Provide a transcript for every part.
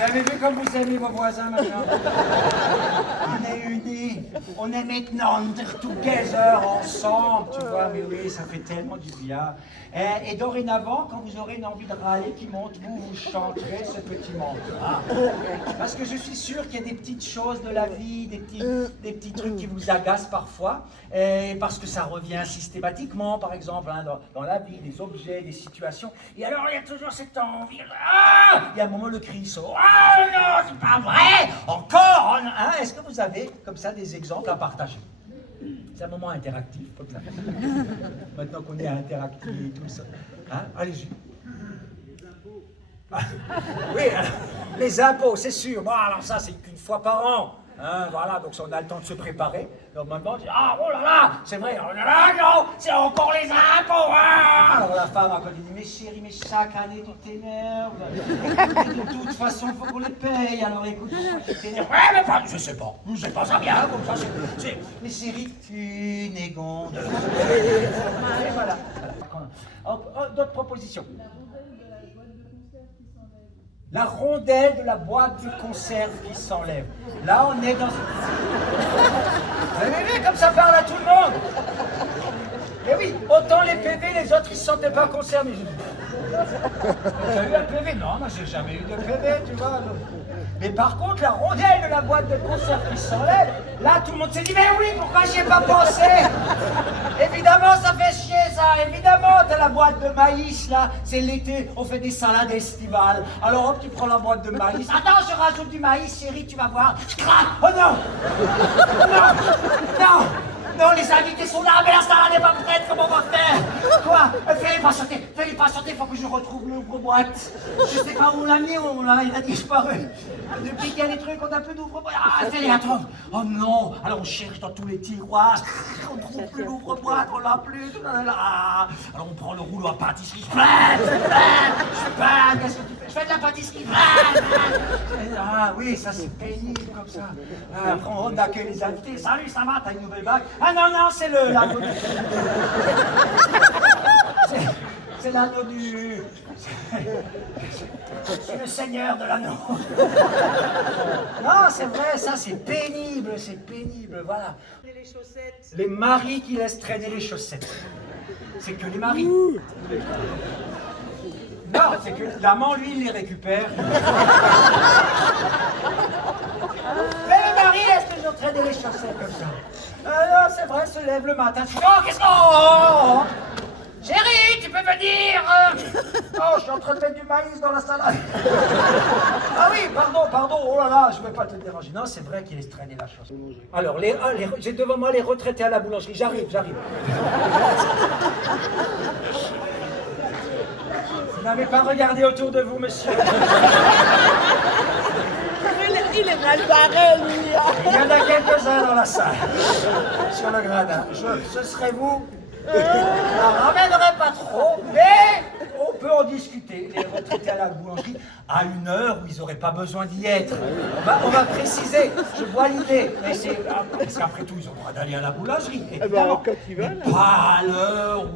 Vous avez vu comme vous aimez vos voisins maintenant? On est unis, on est maintenant together, ensemble, tu vois, mais oui, ça fait tellement du bien. Et dorénavant, quand vous aurez une envie de râler qui monte, vous chanterez ce petit mantra. Parce que je suis sûr qu'il y a des petites choses de la vie, des petits trucs qui vous agacent parfois, parce que ça revient systématiquement, par exemple, hein, dans la vie, des objets, des situations. Et alors, il y a toujours cette envie. Ah, il y a un moment, le cri sort. Ah non, c'est pas vrai! Encore! Hein, est-ce que vous avez, comme ça, des exemples à partager? C'est un moment interactif, comme ça. Maintenant qu'on est interactif et tout ça. Hein? Allez-y. Ah, oui, les impôts, c'est sûr. Bon, alors ça, c'est qu'une fois par an. Hein, voilà, donc on a le temps de se préparer. Donc maintenant, on dit, ah, oh là là, c'est vrai, oh là là, non, c'est encore les impôts. Ah. Alors la femme, quand elle dit, mais chérie, mais chaque année, tu t'énerves. De toute façon, il faut qu'on les paye. Alors écoute, pourquoi tu t'énerves? Ouais, mais pas, je sais pas ça bien, comme ça, c'est... Mais chérie, tu négondes. Et voilà. D'autres propositions? La rondelle de la boîte de conserve qui s'enlève. Là, on est dans... Vous avez vu comme ça parle à tout le monde? Eh oui, autant les PV, les autres, ils se sentaient pas concernés. T'as eu un PV? Non, moi, j'ai jamais eu de PV, tu vois. Mais par contre, la rondelle de la boîte de conserve qui s'enlève, là, tout le monde s'est dit, mais oui, pourquoi j'y ai pas pensé? Évidemment, ça fait chier, ça. Évidemment, t'as la boîte de maïs, là. C'est l'été, on fait des salades estivales. Alors, hop, tu prends la boîte de maïs. Attends, je rajoute du maïs, chérie, tu vas voir. Je craque. Oh non! Non! Non! Non, les invités sont là, mais la salade n'est pas prête, comment on va faire? Quoi? Fais-les patienter, faut que je retrouve l'ouvre-boîte. Je sais pas où on l'a mis, il a disparu. Depuis qu'il y a les trucs, on n'a plus d'ouvre-boîte. Ah, fais-les attendre. Oh non, alors on cherche dans tous les tiroirs, on ne trouve plus l'ouvre-boîte, on l'a plus. Ah. Alors on prend le rouleau à pâtisserie, qu'est-ce que tu fais? Je fais de la pâtisserie, Ah oui, ça c'est pénible comme ça. Après on accueille les invités, salut, ça va, t'as une nouvelle bague? Ah non, non, c'est l'anneau du... C'est l'anneau du... C'est le seigneur de l'anneau. Non, c'est vrai, ça c'est pénible, voilà. Les chaussettes. Les maris qui laissent traîner les chaussettes. C'est que les maris. Non, c'est que l'amant, lui, il les récupère. Mais le mari laisse toujours traîner les chaussettes comme ça. Non, c'est vrai, se lève le matin. Oh, qu'est-ce qu'on... Chérie, tu peux venir? Oh, je suis en train de mettre du maïs dans la salade. Ah oui, pardon, oh là là, je ne vais pas te déranger. Non, c'est vrai qu'il laisse traîner la chose. Alors, j'ai devant moi les retraités à la boulangerie. J'arrive. Vous n'avez pas regardé autour de vous, monsieur? Il est mal barré, lui. Il y en a quelques-uns dans la salle, sur le gradin. Ce serait vous? Je ne ramènerai pas trop, mais on peut en discuter. Les retraités à la boulangerie, à une heure où ils n'auraient pas besoin d'y être. On va préciser, je vois l'idée. Mais c'est parce qu'après tout, ils ont le droit d'aller à la boulangerie, évidemment. Mais pas à l'heure où...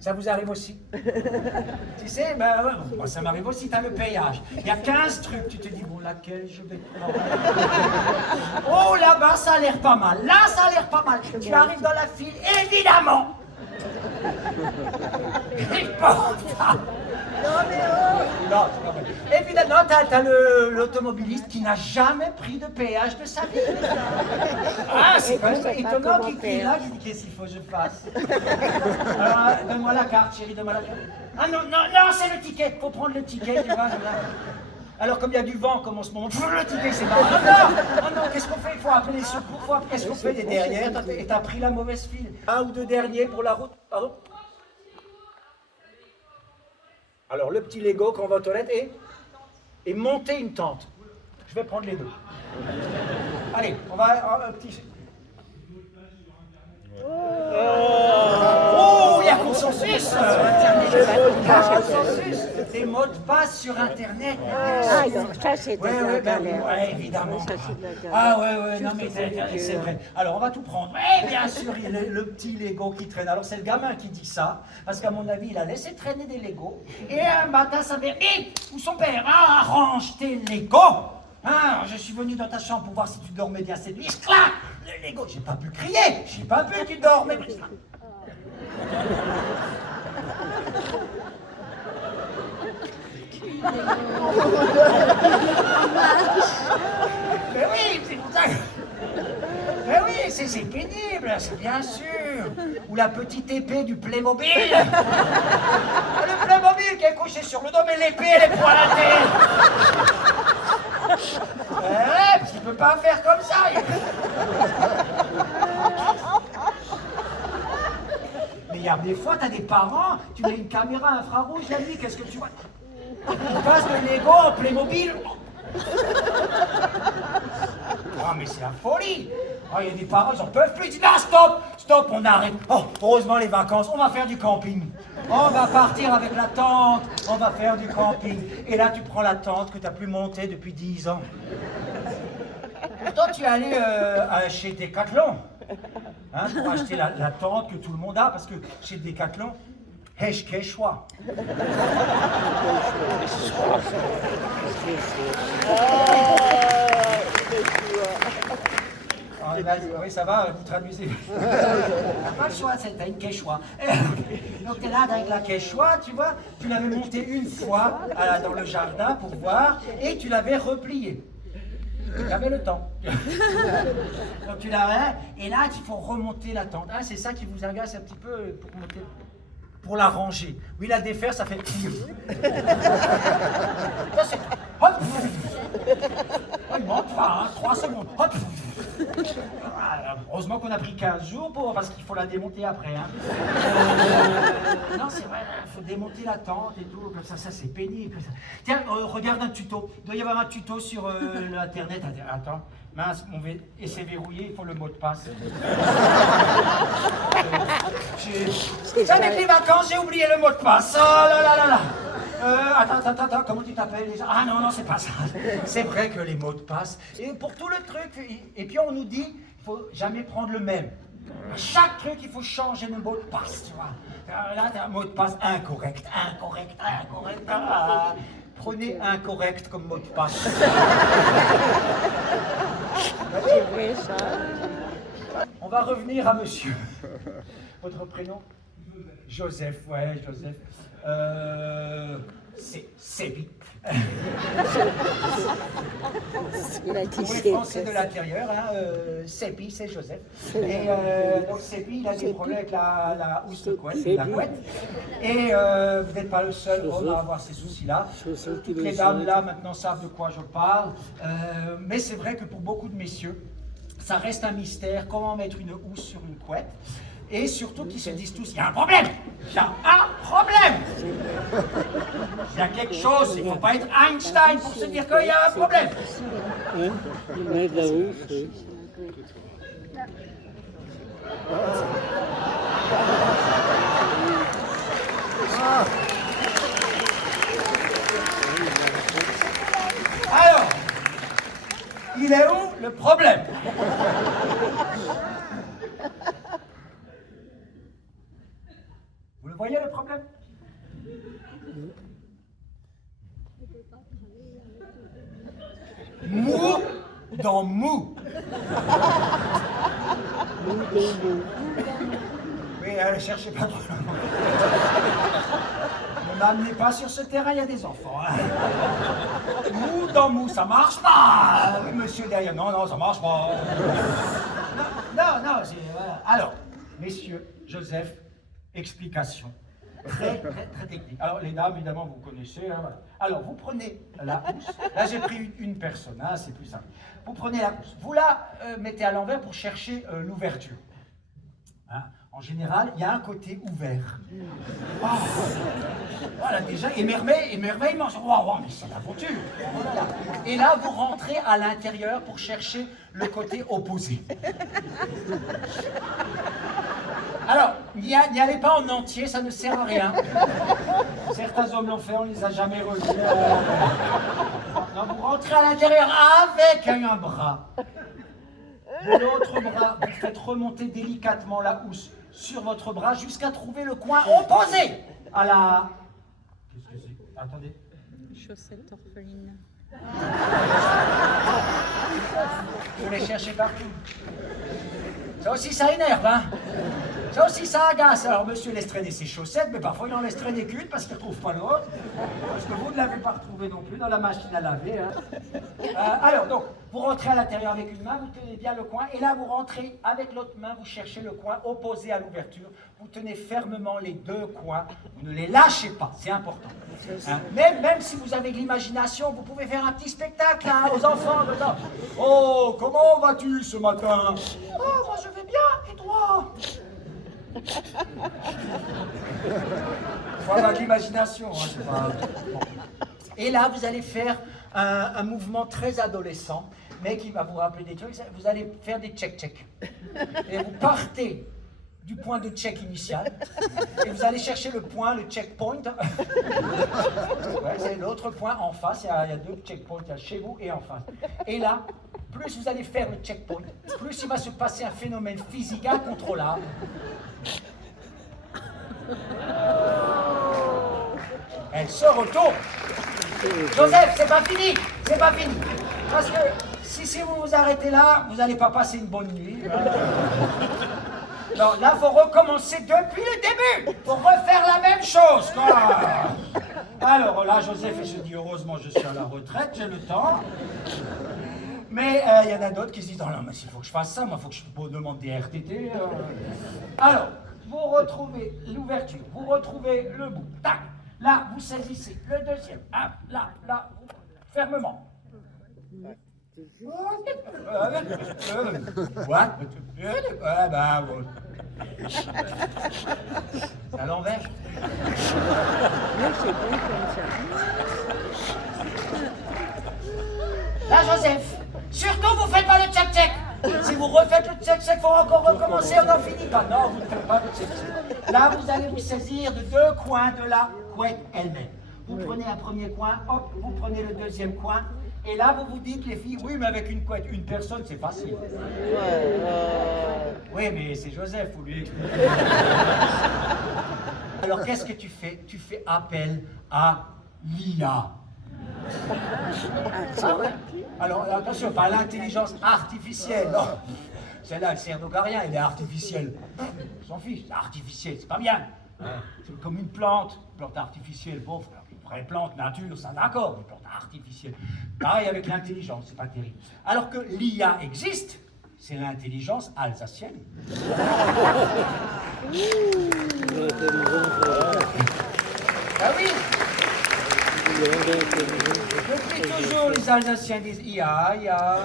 Ça vous arrive aussi? Tu sais, ben ouais, moi ça m'arrive aussi, t'as le payage. Il y a 15 trucs, tu te dis, bon, laquelle je vais prendre? Oh, là-bas, ça a l'air pas mal. Là, ça a l'air pas mal. Tu arrives dans la file, évidemment. Non, évidemment, t'as l'automobiliste qui n'a jamais pris de péage de sa vie. Ah, c'est quand même étonnant qu'il crie là, qui dit qu'est-ce qu'il faut que je fasse. Alors, donne-moi la carte, chérie, donne-moi la carte. Ah non, c'est le ticket, faut prendre le ticket, tu vois. Alors, comme il y a du vent, comme en ce moment, le ticket, c'est pas... Oh non, qu'est-ce qu'on fait? Il faut appeler les secours, qu'est-ce qu'on fait des derrière? Et t'as pris la mauvaise file. Un ou deux derniers pour la route, pardon? Alors, le petit Lego qu'on va aux toilettes et monter une tente. Je vais prendre les deux. Allez, on va un petit... Oh, il y a qu'on consensus. Des mots de passe sur Internet. Ah, donc ça, c'est de la galère. Ouais, évidemment. Ça, c'est de la galère. Ah ouais, non mais c'est vrai. Alors on va tout prendre. Eh bien sûr, il y a le petit Lego qui traîne. Alors c'est le gamin qui dit ça, parce qu'à mon avis, il a laissé traîner des Legos. Et un matin, ça fait, où son père? Ah, range tes Legos. Ah, je suis venu dans ta chambre pour voir si tu dormais bien cette nuit. Clac, le Lego, j'ai pas pu crier, j'ai pas pu, tu dormais. Mais oui, c'est pour ça que... Mais oui, c'est pénible, c'est bien sûr. Ou la petite épée du Playmobil. Le Playmobil qui est couché sur le dos, mais l'épée, elle est pointée. Ouais, parce qu'il peut pas faire comme ça. Mais il y a des fois, t'as des parents, tu mets une caméra infrarouge la nuit, qu'est-ce que tu vois? Tu passes de Lego en Playmobil. Oh, mais c'est la folie! Oh, il y a des parents, ils en peuvent plus. Ils disent non, stop, on arrête. Oh, heureusement les vacances, on va faire du camping. On va partir avec la tente, on va faire du camping. Et là, tu prends la tente que tu n'as plus montée depuis 10 ans. Pourtant, tu es allé chez Decathlon pour acheter la tente que tout le monde a, parce que chez Decathlon, Quechua. Oui, ça va, vous traduisez. T'as pas le choix, t'as une quechua. Donc t'es là avec la quechua, tu vois, tu l'avais montée une fois dans le jardin pour voir, et tu l'avais repliée. Tu avais le temps. Donc tu l'avais, et là il faut remonter la tente. Ah, c'est ça qui vous agace un petit peu pour monter. Pour la ranger. Oui, la défaire, ça fait... Hop. Oh, il manque pas, 3 secondes. Hop. Heureusement qu'on a pris 15 jours parce qu'il faut la démonter après. Hein. Non, c'est vrai, il faut démonter la tente et tout. Comme ça c'est pénible. Tiens, regarde un tuto. Il doit y avoir un tuto sur l'internet. Attends, mince, et c'est verrouillé, il faut le mot de passe. Avec les vacances, j'ai oublié le mot de passe. Oh là là là là. Attends, comment tu t'appelles déjà? Ah non, c'est pas ça. C'est vrai que les mots de passe. Et pour tout le truc, et puis on nous dit, il faut jamais prendre le même. À chaque truc, il faut changer le mot de passe, tu vois. Là, t'as un mot de passe incorrect. Prenez incorrect comme mot de passe. C'est vrai, ça. On va revenir à monsieur. Votre prénom? Joseph, ouais, Joseph. C'est vite. Pour les Français de l'intérieur, Sépi, c'est Joseph. Et donc Sépi, il a des problèmes avec la housse de couette, la couette. Et vous n'êtes pas le seul homme à avoir ces soucis-là. Toutes les dames là maintenant savent de quoi je parle. Mais c'est vrai que pour beaucoup de messieurs, ça reste un mystère, comment mettre une housse sur une couette. Et surtout qu'ils se disent tous, il y a un problème. Il y a un problème. Il y a quelque chose, il ne faut pas être Einstein pour se dire qu'il y a un problème. Alors, il est où le problème? Vous le voyez le problème? Mou dans mou. Oui, cherchez pas trop. Ne m'amenez pas sur ce terrain, il y a des enfants. Hein. Mou dans mou, ça marche pas. Oui, monsieur derrière, non, ça marche pas. Non, voilà. Alors, messieurs, Joseph, explication. Très technique. Alors, les dames, évidemment, vous connaissez. Hein, voilà. Alors, vous prenez la housse. Là, j'ai pris une personne, hein, c'est plus simple. Vous prenez la housse. Vous la mettez à l'envers pour chercher l'ouverture. Hein. En général, il y a un côté ouvert. Oh. Voilà, déjà, émerveillement. Wow, mais c'est l'aventure. Voilà. Et là, vous rentrez à l'intérieur pour chercher le côté opposé. Alors, n'y allez pas en entier, ça ne sert à rien. Certains hommes l'ont fait, on ne les a jamais revus. Non, vous rentrez à l'intérieur avec un bras. De l'autre bras, vous faites remonter délicatement la housse sur votre bras jusqu'à trouver le coin opposé à la... Qu'est-ce que c'est? Attendez. Chaussettes orphelines. Vous les cherchez partout. Ça aussi, ça énerve, hein? Ça aussi, ça agace. Alors, monsieur laisse traîner ses chaussettes, mais parfois, il en laisse traîner qu'une parce qu'il ne retrouve pas l'autre. Parce que vous ne l'avez pas retrouvée non plus dans la machine à laver. Hein. Alors, donc, vous rentrez à l'intérieur avec une main, vous tenez bien le coin, et là, vous rentrez avec l'autre main, vous cherchez le coin opposé à l'ouverture. Vous tenez fermement les deux coins. Vous ne les lâchez pas, c'est important. Hein. Même si vous avez de l'imagination, vous pouvez faire un petit spectacle hein, aux enfants. Oh, comment vas-tu ce matin? Oh, moi je vais bien, et toi? Faut avoir de l'imagination. Hein, c'est pas... bon. Et là, vous allez faire un mouvement très adolescent, mais qui va vous rappeler des trucs. Vous allez faire des check-check. Et vous partez du point de check initial, et vous allez chercher le point, le checkpoint. Ouais, c'est l'autre point en face. Il y a deux checkpoints, il y a chez vous et en face. Et là, plus vous allez faire le checkpoint, plus il va se passer un phénomène physique incontrôlable. Elle se retourne. Joseph, c'est pas fini. C'est pas fini. Parce que si vous vous arrêtez là, vous n'allez pas passer une bonne nuit. Non, là, il faut recommencer depuis le début. Il faut refaire la même chose. Quoi. Alors là, Joseph, il se dit, heureusement, je suis à la retraite, j'ai le temps. Mais il y en a d'autres qui se disent, non, mais s'il faut que je fasse ça, moi, il faut que je demande des RTT. Alors, vous retrouvez l'ouverture, vous retrouvez le bout. Tac. Là, vous saisissez le deuxième. Ah, là, fermement. What? C'est à l'envers. Mais c'est bon comme ça. Là, Joseph, surtout vous faites pas le tchac-tchac. Si vous refaites le tchac-tchac, il faut encore recommencer, on n'en finit pas. Non, vous ne faites pas le tchac-tchac. Là, vous allez vous saisir de deux coins de la couette elle-même. Vous prenez un premier coin, hop, vous prenez le deuxième coin. Et là, vous vous dites, les filles, oui, mais avec une couette, une personne, c'est facile. Oui, mais c'est Joseph, vous lui expliquer. Alors, qu'est-ce que tu fais? Tu fais appel à l'IA. Ah ouais. Alors, attention, pas l'intelligence artificielle, non. Celle-là, elle sert donc à rien, elle est artificielle. On s'en fiche, c'est artificiel, c'est pas bien. C'est comme une plante artificielle, bon, une vraie plante, nature, ça d'accord, une plante artificielle. Pareil avec l'intelligence, c'est pas terrible. Alors que l'IA existe, c'est l'intelligence alsacienne. Ah oui. Depuis toujours, les Alsaciens disent IA, IA.